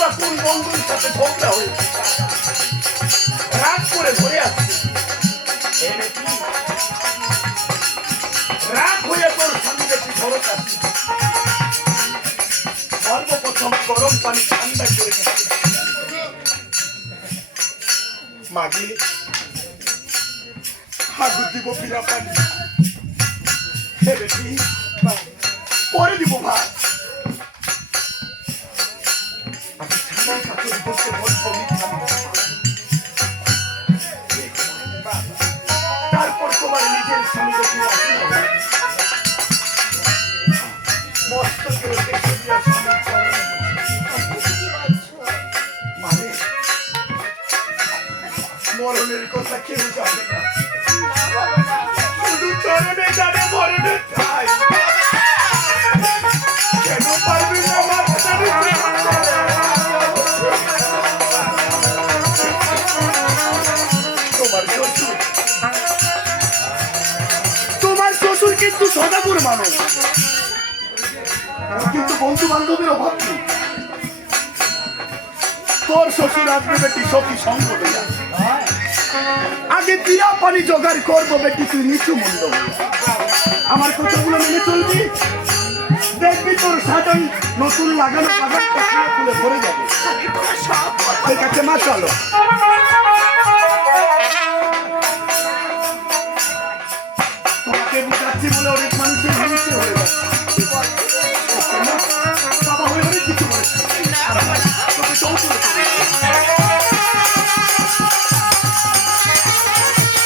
কিংবা কোন বন্ধুর সাথে ঝগড়া হয়েছে? রাগ করে ধরে আসছে। রাগ হয়ে তোর স্বামী বেশি খরচ আসছে সর্বপ্রথম গরম পানি ঠান্ডা করে। মাগে, হাগু দিব ফিরা পানি। হে তারপর তোমার নিজের আসলে মস্ত মানে মরণের কথা কেউ জানে না। তোমার শ্বশুর কিন্তু সদাপুর মানুষ। কিন্তু বন্ধু বান্ধবের অভাব নেই। তোর শ্বশুর আসবে বেটি সখী সঙ্গ আগে পিয়া পানি জোগাড় করব বেটি, তুই নিচু মন্দ আমার কথাগুলো মেনে চলবি? দেখবি তোর সাজান নতুন লাগানো ভরে যাবে? ঠিক আছে, মা, চলো। Máximo López.